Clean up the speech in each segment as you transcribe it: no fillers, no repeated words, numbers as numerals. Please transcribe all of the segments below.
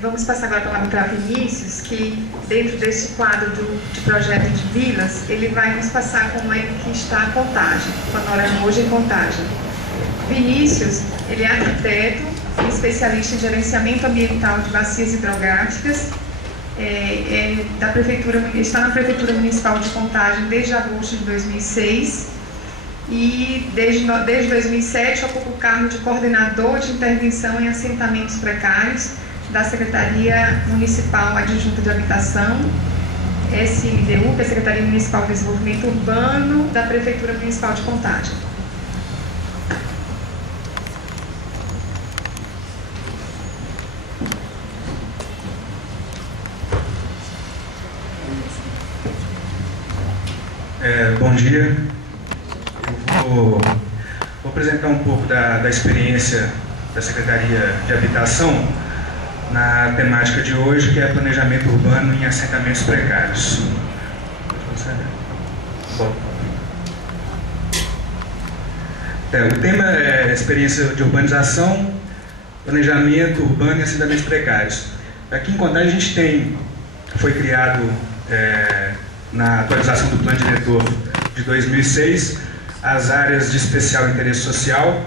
Vamos passar agora a palavra para Vinícius, que dentro desse quadro de projeto de vilas, ele vai nos passar como é que está a Contagem, Panorama hoje em Contagem. Vinícius, ele é arquiteto e especialista em gerenciamento ambiental de bacias hidrográficas, está na Prefeitura Municipal de Contagem desde agosto de 2006 e desde 2007 ocupa o cargo de coordenador de intervenção em assentamentos precários da Secretaria Municipal Adjunta de Habitação, SMDU, que é a Secretaria Municipal de Desenvolvimento Urbano da Prefeitura Municipal de Contagem. Bom dia. Eu vou apresentar um pouco da experiência da Secretaria de Habitação na temática de hoje, que é planejamento urbano em assentamentos precários. O tema é experiência de urbanização, planejamento urbano em assentamentos precários. Aqui em Contagem a gente foi criado na atualização do Plano Diretor de 2006, as áreas de especial interesse social,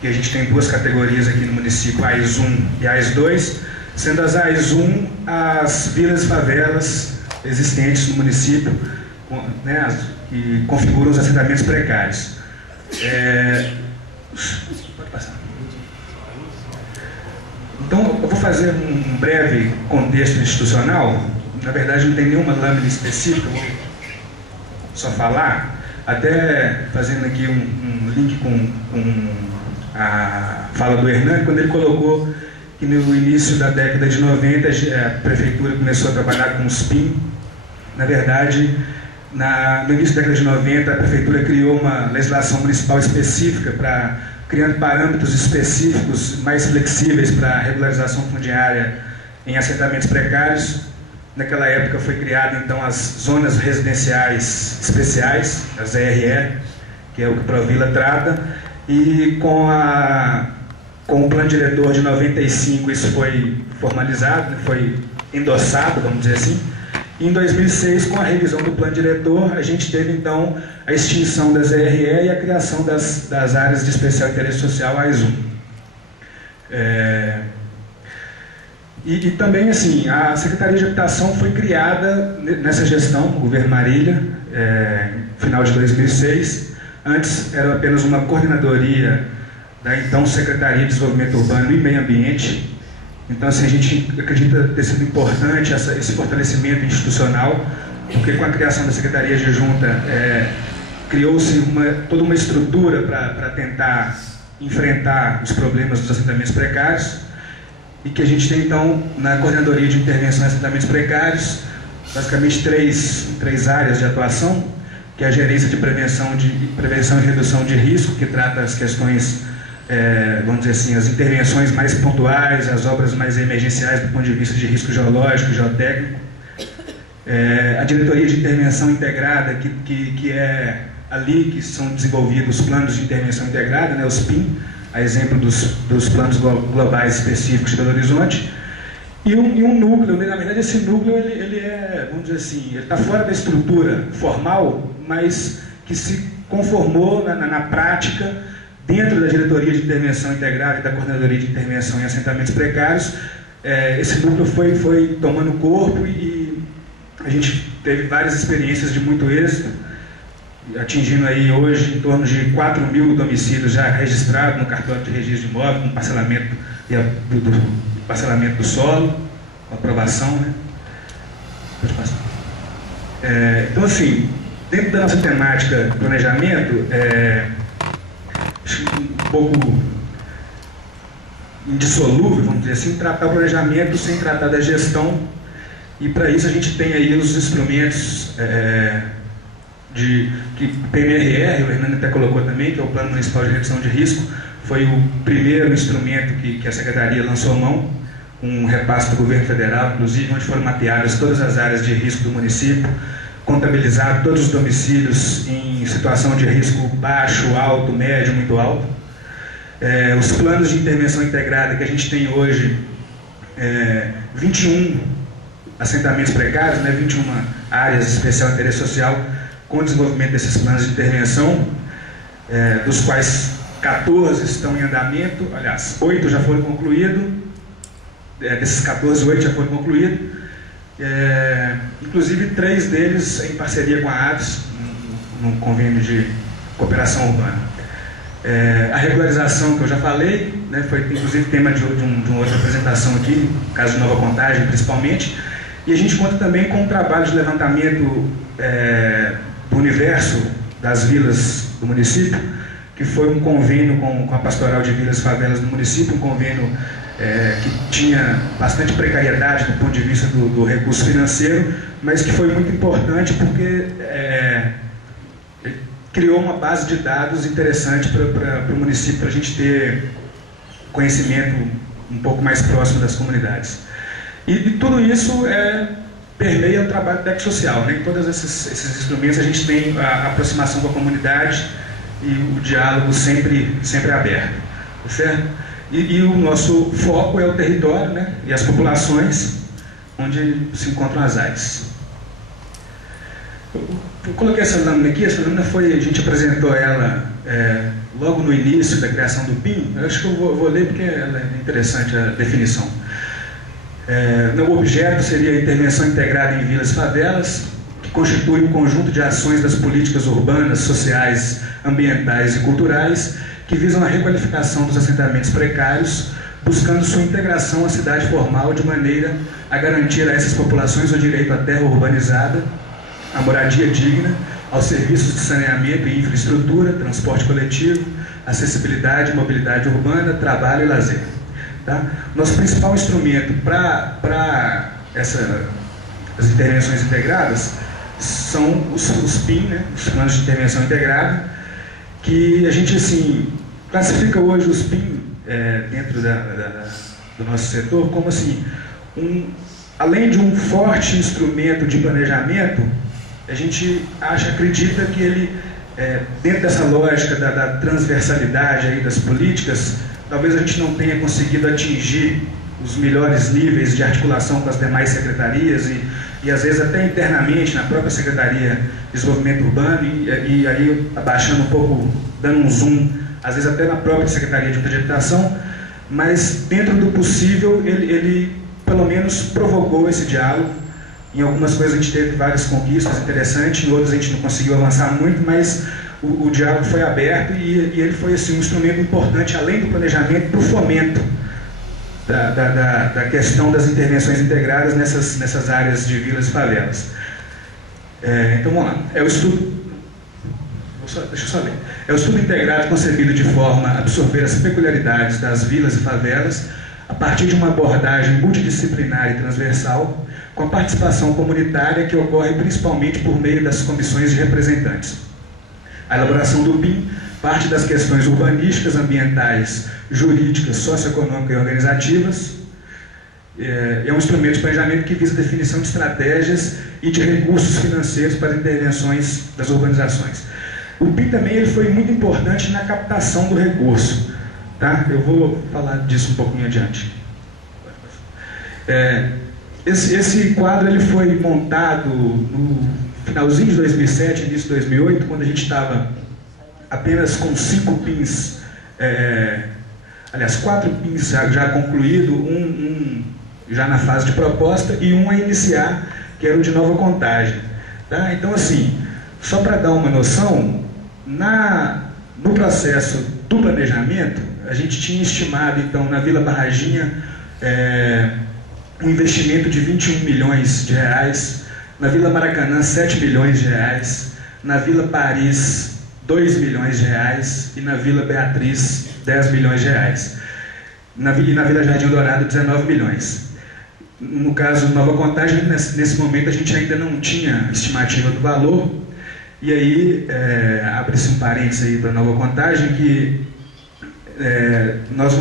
que a gente tem duas categorias aqui no município, AIS 1 e AIS 2, sendo as AIS 1 as vilas e favelas existentes no município, né, que configuram os assentamentos precários. Pode passar. Então, eu vou fazer um breve contexto institucional. Na verdade, não tem nenhuma lâmina específica, eu vou só falar, até fazendo aqui um link com a fala do Hernani, quando ele colocou que no início da década de 90 a Prefeitura começou a trabalhar com os PIN. Na verdade, no início da década de 90, a Prefeitura criou uma legislação municipal específica, criando parâmetros específicos mais flexíveis para a regularização fundiária em assentamentos precários. Naquela época foi criada então as zonas residenciais especiais, as ZRE, que é o que a Provila trata, e com o Plano Diretor de 95 isso foi formalizado, foi endossado, vamos dizer assim. E em 2006, com a revisão do Plano Diretor, a gente teve então a extinção das ZRE e a criação das áreas de especial interesse social AIS 1. E também, assim, a Secretaria de Habitação foi criada nessa gestão, no governo Marília, no final de 2006. Antes era apenas uma coordenadoria da então Secretaria de Desenvolvimento Urbano e Meio Ambiente. Então, assim, a gente acredita ter sido importante esse fortalecimento institucional, porque com a criação da Secretaria Adjunta criou-se toda uma estrutura para tentar enfrentar os problemas dos assentamentos precários. E que a gente tem, então, na Coordenadoria de Intervenção em Assentamentos Precários, basicamente três áreas de atuação, que é a gerência de prevenção e redução de risco, que trata as questões, vamos dizer assim, as intervenções mais pontuais, as obras mais emergenciais do ponto de vista de risco geológico e geotécnico. A Diretoria de Intervenção Integrada, que é ali que são desenvolvidos os planos de intervenção integrada, né, os PIN, a exemplo dos planos globais específicos de Belo Horizonte, e um núcleo, na verdade esse núcleo ele vamos dizer assim, ele está fora da estrutura formal, mas que se conformou na prática, dentro da Diretoria de Intervenção Integrada e da Coordenadoria de Intervenção em Assentamentos Precários. Esse núcleo foi tomando corpo e a gente teve várias experiências de muito êxito, atingindo aí hoje em torno de 4.000 domicílios já registrados no cartório de registro de imóvel, com parcelamento do solo, com aprovação, né? Pode passar. Então, assim, dentro da nossa temática de planejamento, um pouco indissolúvel, vamos dizer assim, tratar o planejamento sem tratar da gestão, e para isso a gente tem aí os instrumentos que o PMRR, o Hernani até colocou também, que é o Plano Municipal de Redução de Risco, foi o primeiro instrumento que a Secretaria lançou mão, com um repasse do governo federal, inclusive, onde foram mapeadas todas as áreas de risco do município, contabilizar todos os domicílios em situação de risco baixo, alto, médio, muito alto. Os planos de intervenção integrada que a gente tem hoje, 21 assentamentos precários, né, 21 áreas de especial interesse social com o desenvolvimento desses planos de intervenção, dos quais 14 estão em andamento, aliás, 8 já foram concluídos, desses 14, 8 já foram concluídos, inclusive 3 deles em parceria com a ADES, num convênio de cooperação urbana. A regularização que eu já falei, né, foi inclusive tema de uma outra apresentação aqui, no caso de Nova Contagem principalmente, e a gente conta também com um trabalho de levantamento do universo das vilas do município, que foi um convênio com a Pastoral de Vilas e Favelas do município, um convênio que tinha bastante precariedade do ponto de vista do recurso financeiro, mas que foi muito importante porque criou uma base de dados interessante para o município, para a gente ter conhecimento um pouco mais próximo das comunidades. E tudo isso permeia o trabalho do DEC Social, né? Em todos esses instrumentos a gente tem a aproximação com a comunidade e o diálogo sempre aberto, tá certo? E o nosso foco é o território, né? E as populações onde se encontram as AIS. Eu coloquei essa lâmina aqui, a gente apresentou ela logo no início da criação do PIN. Eu acho que eu vou ler porque ela é interessante a definição. O objeto seria a intervenção integrada em vilas e favelas, que constitui um conjunto de ações das políticas urbanas, sociais, ambientais e culturais que visam a requalificação dos assentamentos precários, buscando sua integração à cidade formal de maneira a garantir a essas populações o direito à terra urbanizada, à moradia digna, aos serviços de saneamento e infraestrutura, transporte coletivo, acessibilidade, mobilidade urbana, trabalho e lazer. Tá? Nosso principal instrumento para as intervenções integradas são os PIN, né, os planos de intervenção integrada, que a gente assim, classifica hoje os PIN dentro do nosso setor como assim, além de um forte instrumento de planejamento, a gente acredita que ele, dentro dessa lógica da transversalidade aí das políticas, talvez a gente não tenha conseguido atingir os melhores níveis de articulação com as demais secretarias e às vezes até internamente na própria Secretaria de Desenvolvimento Urbano e aí abaixando um pouco, dando um zoom, às vezes até na própria Secretaria de Habitação, mas dentro do possível ele pelo menos provocou esse diálogo. Em algumas coisas a gente teve várias conquistas interessantes, em outras a gente não conseguiu avançar muito, mas o diálogo foi aberto e ele foi assim, um instrumento importante, além do planejamento, para o fomento da questão das intervenções integradas nessas áreas de vilas e favelas. Então vamos lá. É o estudo integrado concebido de forma a absorver as peculiaridades das vilas e favelas a partir de uma abordagem multidisciplinar e transversal, com a participação comunitária que ocorre principalmente por meio das comissões de representantes. A elaboração do PIN parte das questões urbanísticas, ambientais, jurídicas, socioeconômicas e organizativas. É um instrumento de planejamento que visa a definição de estratégias e de recursos financeiros para intervenções das urbanizações. O PIN também ele foi muito importante na captação do recurso. Tá? Eu vou falar disso um pouquinho adiante. Esse quadro ele foi montado no finalzinho de 2007, início de 2008, quando a gente estava apenas com 5 PINs, aliás, 4 PINs já concluído, um já na fase de proposta e um a iniciar, que era o de Nova Contagem. Tá? Então, assim, só para dar uma noção, no processo do planejamento, a gente tinha estimado, então, na Vila Barraginha, um investimento de 21 milhões de reais, na Vila Maracanã 7 milhões de reais, na Vila Paris 2 milhões de reais e na Vila Beatriz 10 milhões de reais. E na Vila Jardim Dourado 19 milhões. No caso de Nova Contagem, nesse momento a gente ainda não tinha estimativa do valor, e aí abre-se um parênteses aí para Nova Contagem que nós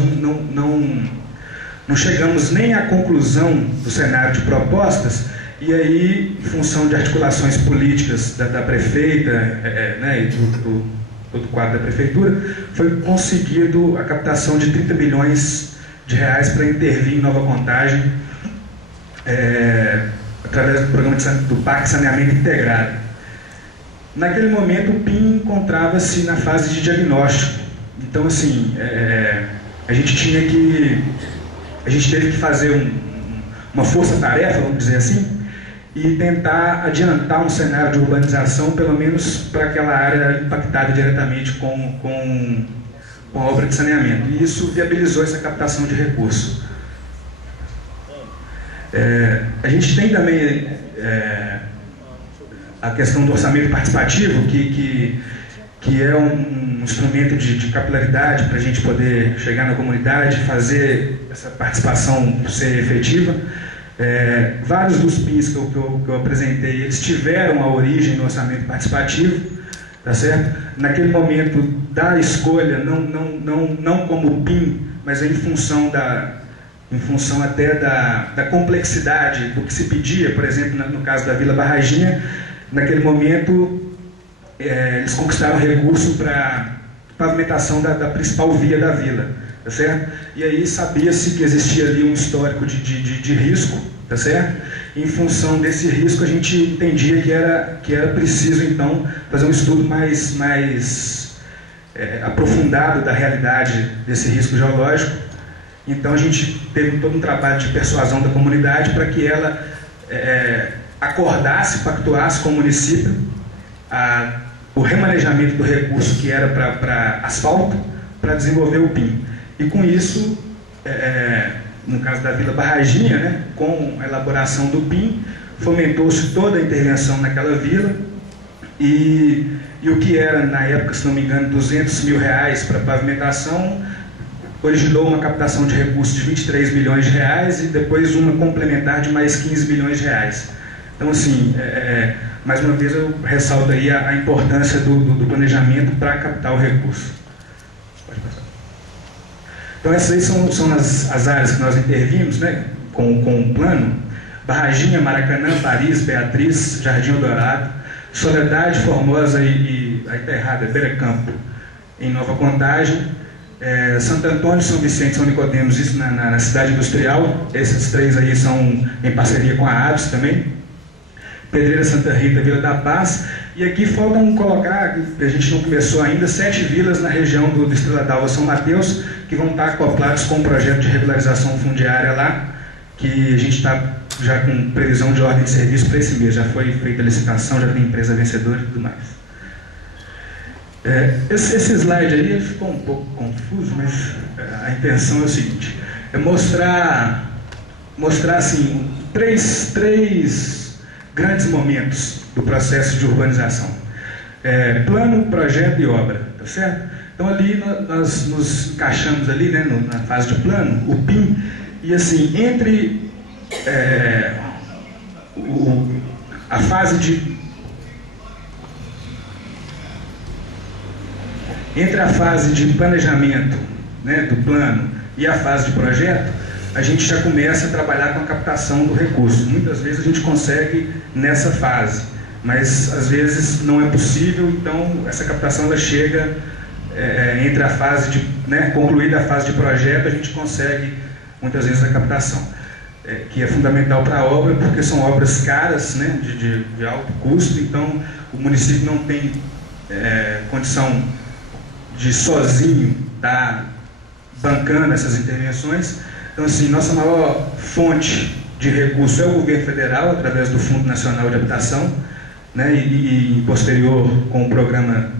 não chegamos nem à conclusão do cenário de propostas, e aí, em função de articulações políticas da prefeita e do quadro da prefeitura, foi conseguido a captação de 30 milhões de reais para intervir em Nova Contagem, através do programa do PAC Saneamento Integrado. Naquele momento, o PIN encontrava-se na fase de diagnóstico. Então, assim, a gente teve que fazer uma força-tarefa, vamos dizer assim, e tentar adiantar um cenário de urbanização, pelo menos para aquela área impactada diretamente com a obra de saneamento. E isso viabilizou essa captação de recursos. A gente tem também a questão do orçamento participativo, que é um instrumento de capilaridade para a gente poder chegar na comunidade, fazer essa participação ser efetiva. Vários dos PINs que eu apresentei, eles tiveram a origem no orçamento participativo, tá certo? Naquele momento da escolha, não como PIN, mas em função até da complexidade do que se pedia. Por exemplo, no caso da Vila Barraginha, naquele momento eles conquistaram recurso para pavimentação da principal via da vila, tá certo? E aí sabia-se que existia ali um histórico de risco, tá certo? Em função desse risco, a gente entendia que era preciso, então, fazer um estudo mais aprofundado da realidade desse risco geológico. Então, a gente teve todo um trabalho de persuasão da comunidade para que ela acordasse, pactuasse com o município o remanejamento do recurso que era para asfalto, para desenvolver o PIN. E com isso, no caso da Vila Barraginha, né, com a elaboração do PIN, fomentou-se toda a intervenção naquela vila, e o que era, na época, se não me engano, 200 mil reais para pavimentação, originou uma captação de recursos de 23 milhões de reais e depois uma complementar de mais 15 milhões de reais. Então, assim, mais uma vez eu ressalto aí a importância do planejamento para captar o recurso. Pode passar. Então, essas aí são as áreas que nós intervimos, né, com o plano: Barraginha, Maracanã, Paris, Beatriz, Jardim Eldorado, Soledade, Formosa e aí está errado, Beira Campo, em Nova Contagem, Santo Antônio, São Vicente, São Nicodemos, isso na cidade industrial. Esses três aí são em parceria com a ABS também. Pedreira, Santa Rita, Vila da Paz. E aqui faltam colocar, a gente não começou ainda, 7 vilas na região do Estrela d'Alva, São Mateus, que vão estar acoplados com um projeto de regularização fundiária lá, que a gente está já com previsão de ordem de serviço para esse mês. Já foi feita a licitação, já tem empresa vencedora e tudo mais. Esse slide aí ficou um pouco confuso, mas a intenção é o seguinte: mostrar assim, três grandes momentos do processo de urbanização: plano, projeto e obra, tá certo? Então ali nós nos encaixamos ali, né, na fase de plano, o PIN, e assim, entre a fase de planejamento, né, do plano, e a fase de projeto, a gente já começa a trabalhar com a captação do recurso. Muitas vezes a gente consegue nessa fase, mas às vezes não é possível. Então essa captação ela chega entre a fase de, né, concluída a fase de projeto, a gente consegue muitas vezes a captação, que é fundamental para a obra, porque são obras caras, né, de alto custo. Então o município não tem condição de sozinho estar bancando essas intervenções. Então, assim, nossa maior fonte de recurso é o governo federal, através do Fundo Nacional de Habitação, né, e posterior com o programa,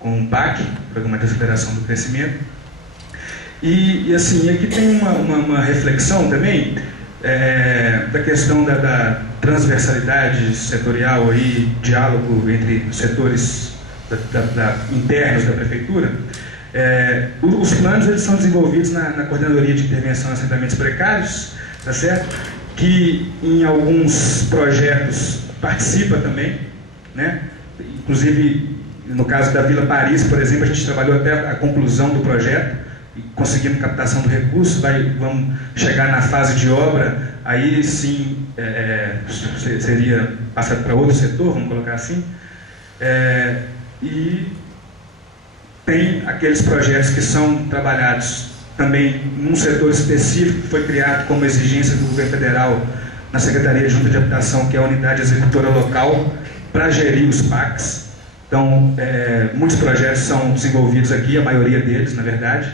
com o PAC, Programa de Aceleração do Crescimento. E assim, aqui tem uma reflexão também da questão da transversalidade setorial, aí, diálogo entre os setores internos da prefeitura. Os planos eles são desenvolvidos na Coordenadoria de Intervenção em Assentamentos Precários, tá certo? Que em alguns projetos participa também, né? Inclusive, no caso da Vila Paris, por exemplo, a gente trabalhou até a conclusão do projeto, conseguindo captação do recurso. Vamos chegar na fase de obra, aí sim seria passado para outro setor, vamos colocar assim. E tem aqueles projetos que são trabalhados também num setor específico que foi criado como exigência do governo federal na Secretaria Junta de Habitação, que é a Unidade Executora Local, para gerir os PACs. Então, muitos projetos são desenvolvidos aqui, a maioria deles, na verdade.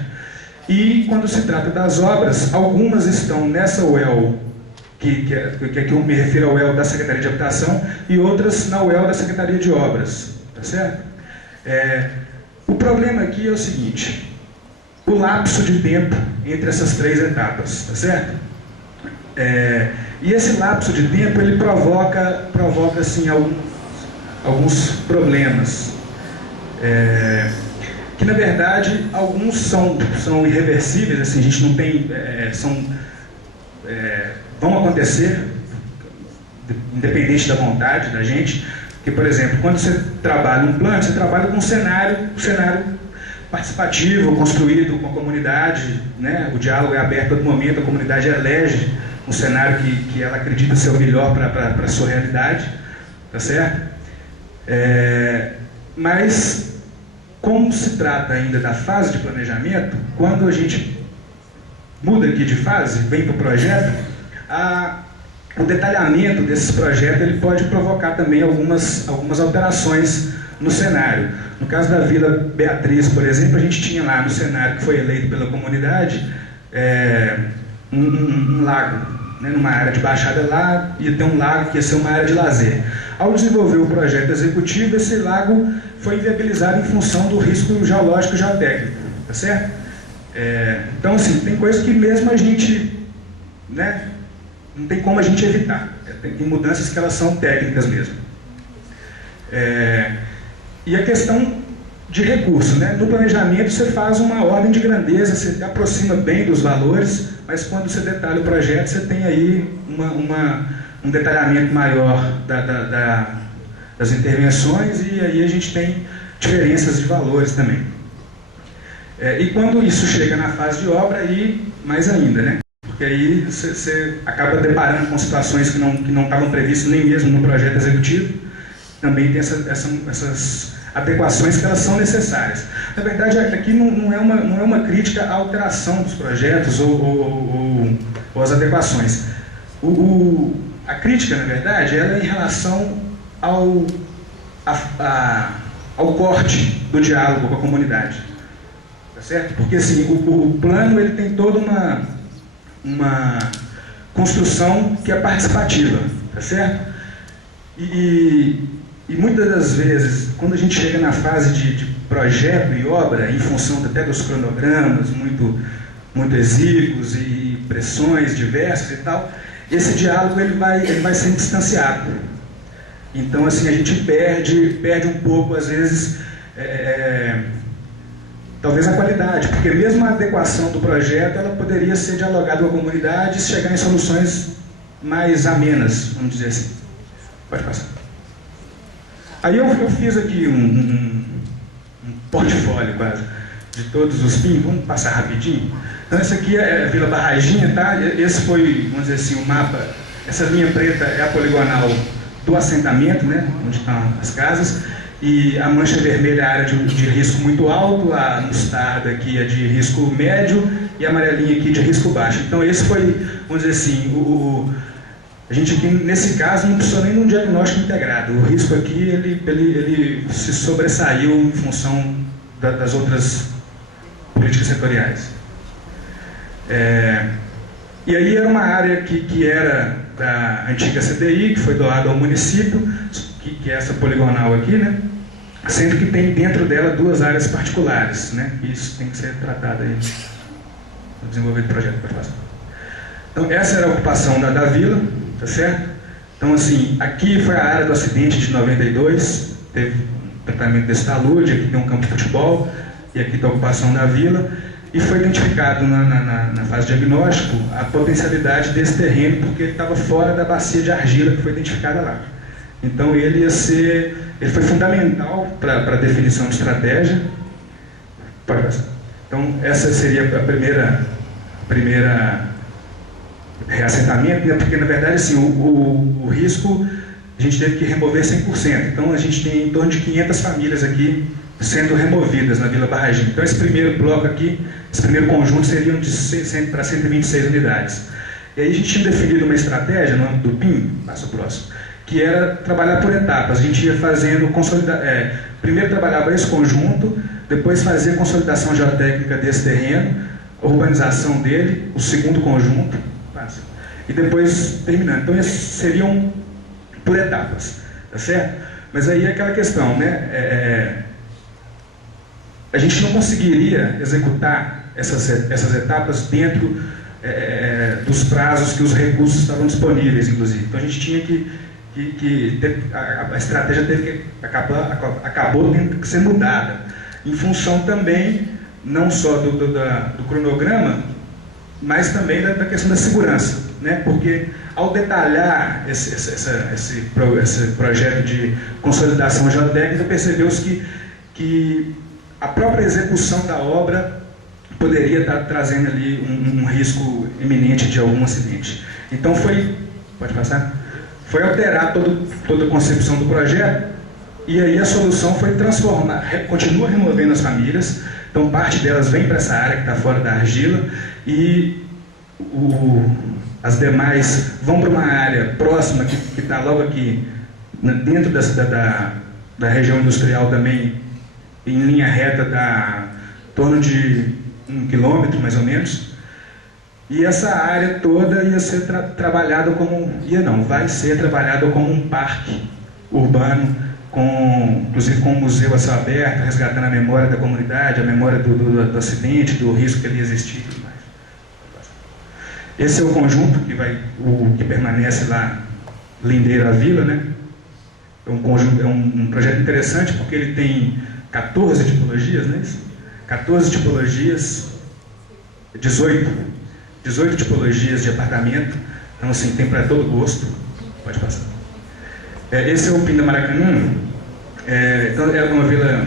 E quando se trata das obras, algumas estão nessa UEL, que eu me refiro ao UEL da Secretaria de Habitação, e outras na UEL da Secretaria de Obras, tá certo? O problema aqui é o seguinte: o lapso de tempo entre essas três etapas, tá certo? E esse lapso de tempo, ele provoca assim, alguns problemas, que na verdade alguns são irreversíveis, assim, a gente não tem, vão acontecer, independente da vontade da gente, porque, por exemplo, quando você trabalha um plano, você trabalha com um cenário participativo, construído com a comunidade, né? O diálogo é aberto a todo momento, a comunidade elege um cenário que ela acredita ser o melhor para a sua realidade, tá certo? Mas, como se trata ainda da fase de planejamento, quando a gente muda aqui de fase, vem para o projeto, o detalhamento desses projetos ele pode provocar também algumas alterações no cenário. No caso da Vila Beatriz, por exemplo, a gente tinha lá no cenário que foi eleito pela comunidade um lago, né, numa área de baixada lá, ia ter um lago que ia ser uma área de lazer. Ao desenvolver o projeto executivo, esse lago foi inviabilizado em função do risco geológico e geotécnico, tá certo? Então, assim, tem coisas que mesmo a gente, né, não tem como a gente evitar. Tem mudanças que elas são técnicas mesmo. E a questão de recurso, né? No planejamento você faz uma ordem de grandeza, você aproxima bem dos valores, mas quando você detalha o projeto, você tem aí um detalhamento maior das intervenções, e aí a gente tem diferenças de valores também. E quando isso chega na fase de obra, aí mais ainda, né? Porque aí você acaba deparando com situações que não estavam previstas nem mesmo no projeto executivo. Também tem essas adequações que elas são necessárias. Na verdade, aqui não é uma crítica à alteração dos projetos ou às adequações. A crítica, na verdade, ela é em relação ao corte do diálogo com a comunidade. Tá certo? Porque assim, o plano ele tem toda uma construção que é participativa, tá certo? E muitas das vezes, quando a gente chega na fase de projeto e obra, em função até dos cronogramas muito exíguos e pressões diversas e tal, esse diálogo ele vai sendo distanciado. Então, assim, a gente perde um pouco, às vezes, talvez a qualidade, porque mesmo a adequação do projeto, ela poderia ser dialogada com a comunidade e chegar em soluções mais amenas, vamos dizer assim. Pode passar. Aí eu fiz aqui um portfólio quase de todos os PIN, vamos passar rapidinho. Então essa aqui é a Vila Barraginha, tá? Esse foi, vamos dizer assim, o mapa, essa linha preta é a poligonal do assentamento, né? Onde estão as casas, e a mancha vermelha é a área de risco muito alto, a mostarda aqui é de risco médio e a amarelinha aqui de risco baixo. Então esse foi, vamos dizer assim, a gente aqui, nesse caso, não precisou nem de um diagnóstico integrado. O risco aqui, ele se sobressaiu em função das outras políticas setoriais. E aí era uma área que era da antiga CDI, que foi doada ao município, que é essa poligonal aqui, né? Sendo que tem dentro dela duas áreas particulares, né? Isso tem que ser tratado aí no desenvolvimento do projeto. Então, essa era a ocupação da vila, tá certo? Então, assim, aqui foi a área do acidente de 92, teve um tratamento desse talude, aqui tem um campo de futebol, e aqui está a ocupação da vila, e foi identificado na fase de diagnóstico a potencialidade desse terreno, porque ele estava fora da bacia de argila que foi identificada lá. Então, ele foi fundamental para a definição de estratégia. Pode passar. Então, essa seria a primeira reassentamento, né? Porque na verdade assim, o risco a gente teve que remover 100%, então a gente tem em torno de 500 famílias aqui sendo removidas na Vila Barraginha. Então esse primeiro bloco aqui esse primeiro conjunto seriam para 126 unidades. E aí a gente tinha definido uma estratégia no âmbito do PIN, passa o próximo, que era trabalhar por etapas. A gente ia fazendo, primeiro trabalhava esse conjunto, depois fazia a consolidação geotécnica desse terreno, a urbanização dele, o segundo conjunto, passa, e depois terminando. Então esses seriam por etapas, tá certo? Mas aí é aquela questão, né? A gente não conseguiria executar essas etapas dentro dos prazos que os recursos estavam disponíveis, inclusive. Então a gente tinha a estratégia acabou tendo que ser mudada, em função também, não só do cronograma, mas também da questão da segurança, né? Porque ao detalhar esse projeto de consolidação geotécnica, percebeu-se que a própria execução da obra poderia estar trazendo ali um risco iminente de algum acidente. Então pode passar? Foi alterar toda a concepção do projeto, e aí a solução foi transformar, continua removendo as famílias, então parte delas vem para essa área que está fora da argila, e as demais vão para uma área próxima, que está logo aqui, dentro da região industrial também, em linha reta, em torno de 1 quilômetro, mais ou menos. E essa área toda ia ser trabalhada vai ser trabalhada como um parque urbano, inclusive com um museu a céu aberto, resgatando a memória da comunidade, a memória do acidente, do risco que ali existia e tudo mais. Esse é o conjunto que permanece lá, lindeiro à vila, né? É um projeto interessante porque ele tem 14 tipologias, né? 14 tipologias, 18 tipologias de apartamento, então assim, tem para todo gosto. Pode passar. Esse é o PIN da Maracanã. Então era uma vila,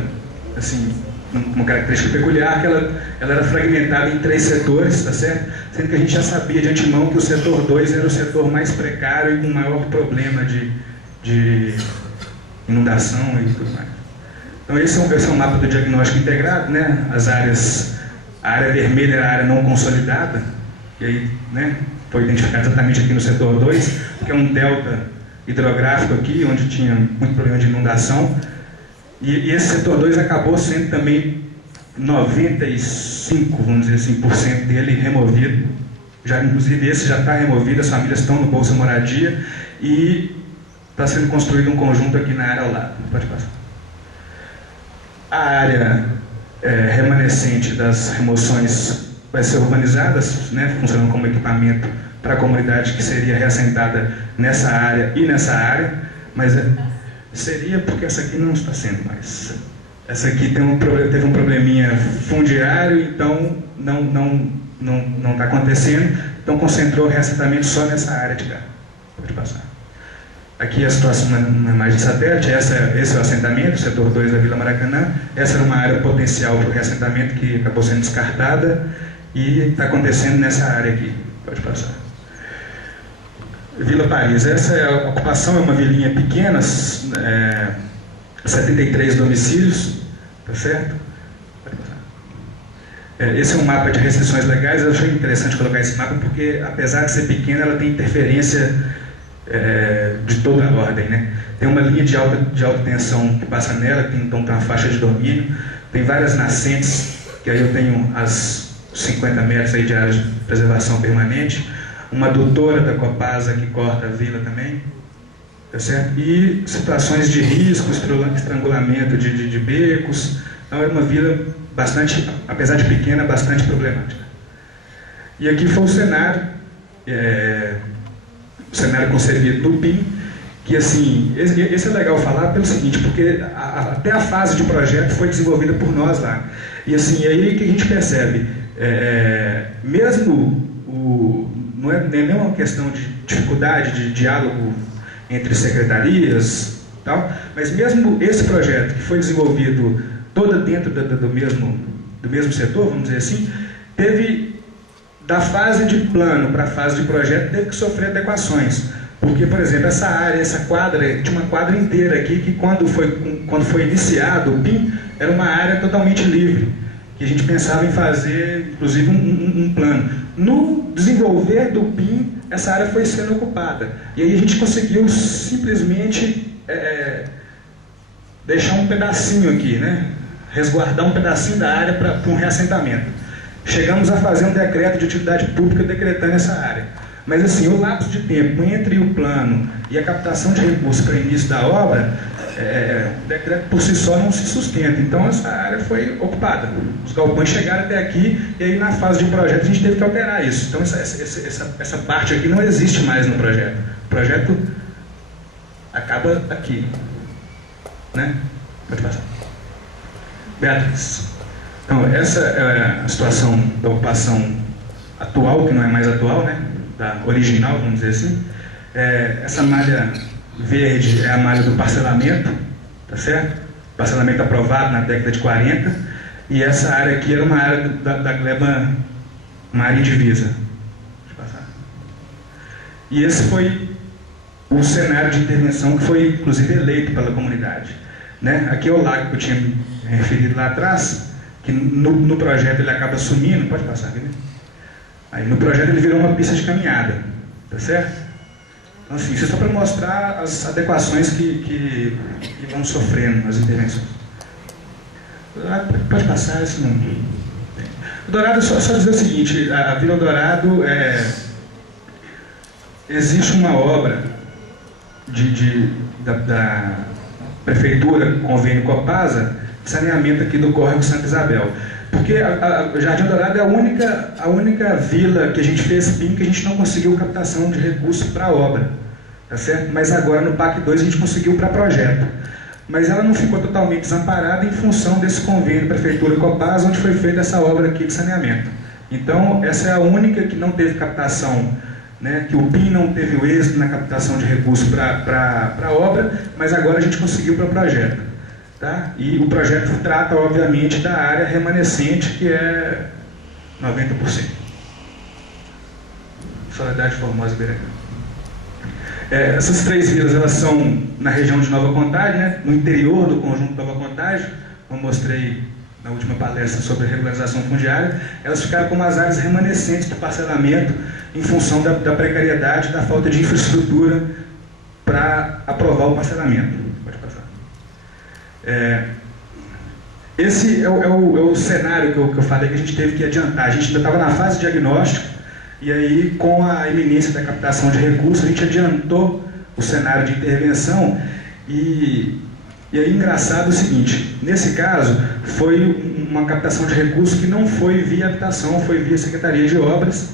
assim, uma característica peculiar, que ela era fragmentada em 3 setores, tá certo? Sendo que a gente já sabia de antemão que o setor 2 era o setor mais precário e com maior problema de inundação e tudo mais. Então esse é um mapa do diagnóstico integrado, né? A área vermelha era a área não consolidada, e aí, né, foi identificado exatamente aqui no setor 2, que é um delta hidrográfico aqui, onde tinha muito problema de inundação, e esse setor 2 acabou sendo também 95, vamos dizer assim, por cento dele removido. Inclusive esse já está removido, as famílias estão no Bolsa Moradia, e está sendo construído um conjunto aqui na área ao lado. Pode passar. A área remanescente das remoções vai ser urbanizada, né, funcionando como equipamento para a comunidade que seria reassentada nessa área e nessa área, mas seria porque essa aqui não está sendo mais. Essa aqui teve um probleminha fundiário, então não está acontecendo, então concentrou o reassentamento só nessa área de cá. Pode passar. Aqui a situação na imagem de satélite, esse é o assentamento, o setor 2 da Vila Maracanã. Essa era uma área potencial para o reassentamento que acabou sendo descartada e está acontecendo nessa área aqui. Pode passar. Vila Paris, essa é a ocupação, é uma vilinha pequena, 73 domicílios, tá certo? Pode passar. Esse é um mapa de restrições legais. Eu achei interessante colocar esse mapa porque, apesar de ser pequena, ela tem interferência de toda a ordem, né? Tem uma linha de alta tensão que passa nela, então tem uma faixa de domínio, tem várias nascentes, que aí eu tenho as 50 metros aí de área de preservação permanente, uma adutora da Copasa que corta a vila também, tá certo? E situações de risco, estrangulamento de becos. Então é uma vila bastante, apesar de pequena, bastante problemática. E aqui foi o cenário concebido do PIN, que assim, esse é legal falar pelo seguinte, porque até a fase de projeto foi desenvolvida por nós lá. E assim, aí que a gente percebe, não é nem uma questão de dificuldade de diálogo entre secretarias, tal, mas mesmo esse projeto que foi desenvolvido todo dentro do mesmo setor, vamos dizer assim, teve, da fase de plano para a fase de projeto, teve que sofrer adequações. Porque, por exemplo, essa área, essa quadra, tinha uma quadra inteira aqui que quando foi iniciado o PIN, era uma área totalmente livre. que a gente pensava em fazer, inclusive, um plano. No desenvolver do PIN, essa área foi sendo ocupada. E aí a gente conseguiu simplesmente deixar um pedacinho aqui, né? Resguardar um pedacinho da área para um reassentamento. Chegamos a fazer um decreto de utilidade pública decretando essa área. Mas assim, o lapso de tempo entre o plano e a captação de recursos para o início da obra, o decreto por si só não se sustenta. Então essa área foi ocupada. Os galpões chegaram até aqui e aí na fase de projeto a gente teve que alterar isso. Então essa parte aqui não existe mais no projeto. O projeto acaba aqui. Né? Pode passar. Beatriz. Então essa é a situação da ocupação atual, que não é mais atual, né? Da original, vamos dizer assim. Essa malha verde é a malha do parcelamento, tá certo? Parcelamento aprovado na década de 40, e essa área aqui era uma área da gleba marinha divisa. Deixa eu passar. E esse foi o cenário de intervenção que foi, inclusive, eleito pela comunidade. Né? Aqui é o lago que eu tinha me referido lá atrás, que no projeto ele acaba sumindo, pode passar aqui, né? Aí no projeto ele virou uma pista de caminhada, tá certo? Então assim, isso é só para mostrar as adequações que vão sofrendo as intervenções. Pode passar, esse não. O Dourado, só dizer o seguinte, a Vila Dourado, existe uma obra da Prefeitura, convênio Copasa, de saneamento aqui do córrego Santa Isabel. Porque a Jardim Dourado é a única vila que a gente fez PIN que a gente não conseguiu captação de recursos para a obra, tá certo? Mas agora no PAC 2 a gente conseguiu para projeto. Mas ela não ficou totalmente desamparada em função desse convênio Prefeitura e Copasa, onde foi feita essa obra aqui de saneamento. Então essa é a única que não teve captação, né, que o PIN não teve o êxito na captação de recursos para a obra, mas agora a gente conseguiu para o projeto. Tá? E o projeto trata, obviamente, da área remanescente, que é 90%. Soledade, Formosa e Beiracão. Essas três vilas, elas são na região de Nova Contagem, né? No interior do conjunto de Nova Contagem, como mostrei na última palestra sobre regularização fundiária. Elas ficaram como as áreas remanescentes do parcelamento em função da precariedade, da falta de infraestrutura para aprovar o parcelamento. Pode passar. Esse é o cenário que eu falei que a gente teve que adiantar. A gente ainda estava na fase de diagnóstico, e aí, com a iminência da captação de recursos, a gente adiantou o cenário de intervenção. E aí, engraçado é o seguinte: nesse caso, foi uma captação de recursos que não foi via habitação, foi via Secretaria de Obras,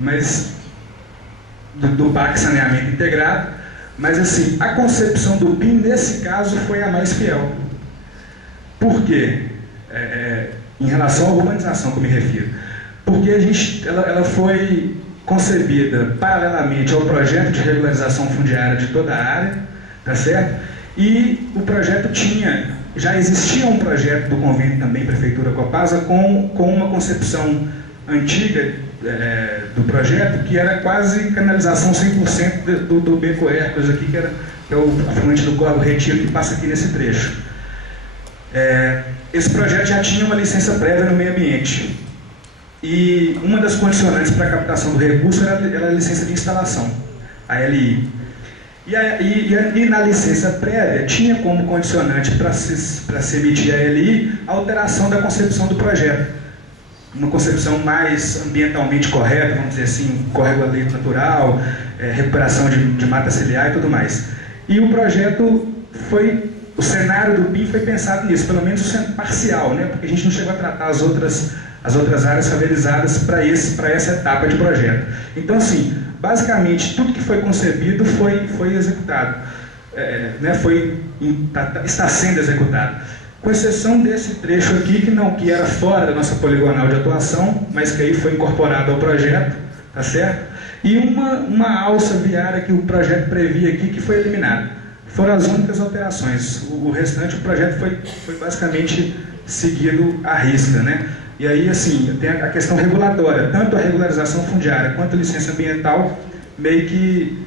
mas do PAC Saneamento Integrado. Mas assim, a concepção do PIN, nesse caso, foi a mais fiel. Por quê? Em relação à urbanização que eu me refiro. Porque ela foi concebida paralelamente ao projeto de regularização fundiária de toda a área, tá certo? E o projeto já existia um projeto do convênio também, Prefeitura Copasa, com uma concepção antiga do projeto, que era quase canalização 100% do Beco Hércules aqui, que é o afluente do Córrego Retiro, que passa aqui nesse trecho. Esse projeto já tinha uma licença prévia no meio ambiente, e uma das condicionantes para a captação do recurso era a licença de instalação, a LI. E na licença prévia tinha como condicionante para se emitir a LI a alteração da concepção do projeto. Uma concepção mais ambientalmente correta, vamos dizer assim, córrego a leito natural, recuperação de mata ciliar e tudo mais. E o projeto o cenário do PIN foi pensado nisso, pelo menos o cenário parcial, né? Porque a gente não chegou a tratar as outras áreas favelizadas para essa etapa de projeto. Então, assim, basicamente, tudo que foi concebido foi executado, está sendo executado. Com exceção desse trecho aqui, que era fora da nossa poligonal de atuação, mas que aí foi incorporado ao projeto, tá certo? E uma alça viária que o projeto previa aqui, que foi eliminada. Foram as únicas alterações. O restante, o projeto foi basicamente seguido à risca, né? E aí, assim, tem a questão regulatória. Tanto a regularização fundiária quanto a licença ambiental meio que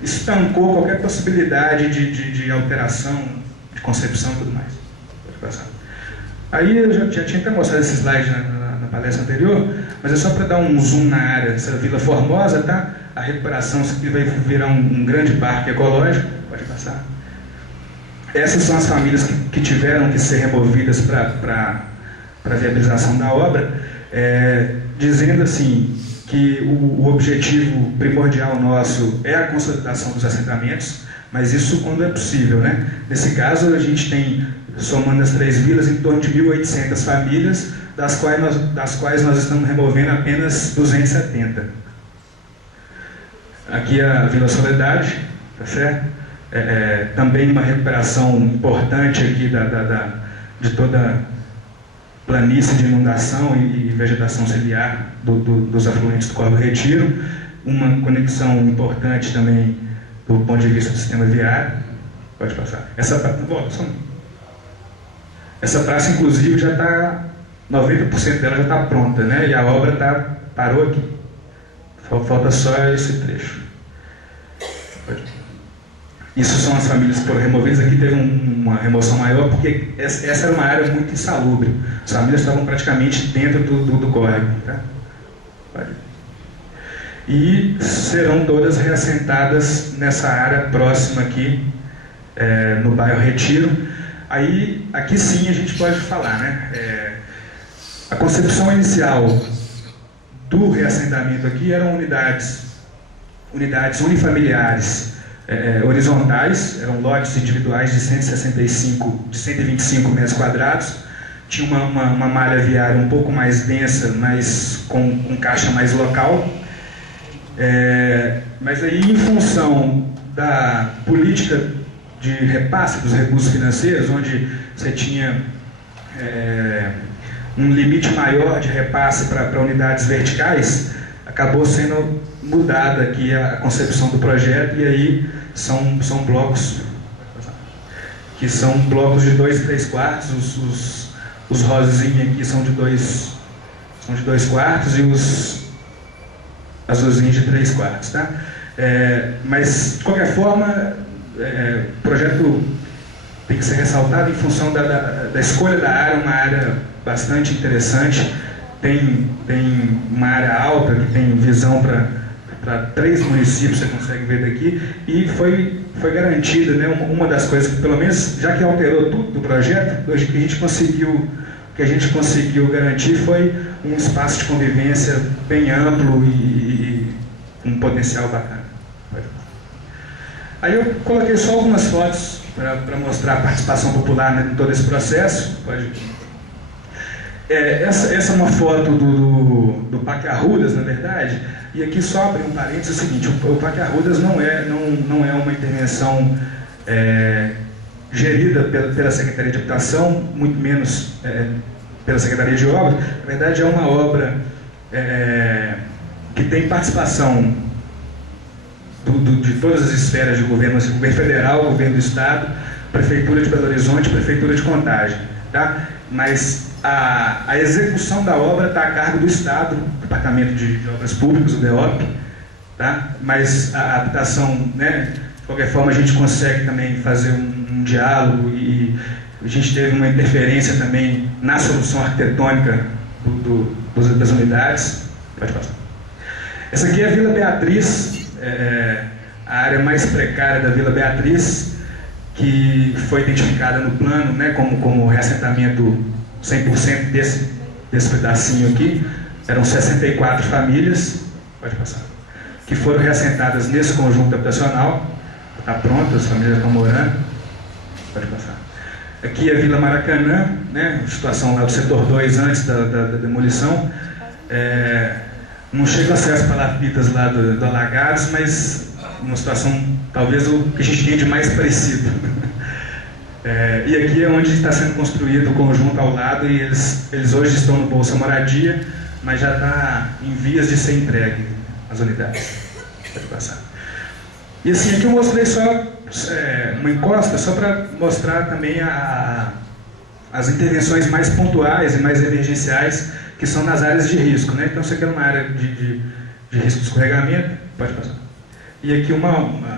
estancou qualquer possibilidade de alteração, de concepção e tudo mais. Pode passar. Aí eu já tinha até mostrado esse slide na palestra anterior, mas é só para dar um zoom na área dessa Vila Formosa, tá? A recuperação vai virar um grande parque ecológico, pode passar. Essas são as famílias que tiveram que ser removidas para a viabilização da obra, dizendo assim que o objetivo primordial nosso é a consolidação dos assentamentos, mas isso quando é possível, né? Nesse caso, a gente tem, somando as 3 vilas, em torno de 1.800 famílias, das quais nós estamos removendo apenas 270. Aqui a Vila Soledade, tá certo? Também uma recuperação importante aqui de toda a planície de inundação e vegetação ciliar dos afluentes do Córrego Retiro, uma conexão importante também do ponto de vista do sistema viário. Pode passar. Essa praça, inclusive, já está, 90% dela já está pronta, né? E a obra parou aqui. Falta só esse trecho. Isso são as famílias que foram removidas. Aqui teve uma remoção maior, porque essa era uma área muito insalubre. As famílias estavam praticamente dentro do córrego. Tá? E serão todas reassentadas nessa área próxima aqui, no bairro Retiro. Aí, aqui sim a gente pode falar, né? A concepção inicial do reassentamento aqui eram unidades unifamiliares horizontais, eram lotes individuais de 125 metros quadrados, tinha uma malha viária um pouco mais densa, mas com caixa mais local. Mas aí, em função da política de repasse dos recursos financeiros, onde você tinha um limite maior de repasse para unidades verticais, acabou sendo mudada aqui a concepção do projeto, e aí são blocos que são blocos de 2 e 3 quartos, os rosinhos aqui são de 2 quartos e os azulzinhos de 3 quartos, tá? Mas, de qualquer forma, o projeto tem que ser ressaltado em função da escolha da área, uma área bastante interessante, tem uma área alta que tem visão para 3 municípios, você consegue ver daqui, e foi garantida, né, uma das coisas que, pelo menos, já que alterou tudo do projeto, hoje que a gente conseguiu garantir foi um espaço de convivência bem amplo e um potencial bacana. Aí eu coloquei só algumas fotos para mostrar a participação popular, né, em todo esse processo. Essa é uma foto do Parque Arrudas, na verdade, e aqui só abrir um parênteses, é o seguinte: o Parque Arrudas não é uma intervenção gerida pela Secretaria de Habitação, muito menos pela Secretaria de Obras. Na verdade, é uma obra que tem participação de todas as esferas de governo, assim, governo federal, governo do Estado, Prefeitura de Belo Horizonte, Prefeitura de Contagem, tá? Mas a execução da obra está a cargo do Estado, Departamento de Obras Públicas, o DEOP, tá? Mas a habitação, né, de qualquer forma, a gente consegue também fazer um diálogo, e a gente teve uma interferência também na solução arquitetônica das unidades. Pode passar. Essa aqui é a Vila Beatriz, a área mais precária da Vila Beatriz, que foi identificada no plano, né, como reassentamento 100% desse pedacinho aqui. Eram 64 famílias, pode passar, que foram reassentadas nesse conjunto habitacional. Está pronto, as famílias estão morando. Pode passar. Aqui é a Vila Maracanã, né, situação lá do setor 2 antes da demolição. Não chega acesso a palafitas lá do Alagados, mas uma situação talvez o que a gente tem de mais parecido. E aqui é onde está sendo construído o conjunto ao lado, e eles hoje estão no Bolsa Moradia, mas já está em vias de ser entregue as unidades. Pode passar. E assim, aqui eu mostrei só uma encosta, só para mostrar também as intervenções mais pontuais e mais emergenciais, que são nas áreas de risco, né? Então, isso aqui é uma área de risco de escorregamento, pode passar. E aqui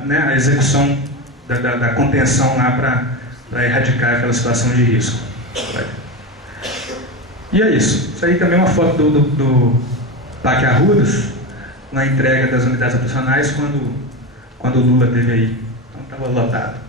né, a execução da contenção lá para erradicar aquela situação de risco. E é isso. Isso aí também é uma foto do Parque Arrudas, na entrega das unidades operacionais, quando o Lula esteve aí. Então estava lotado.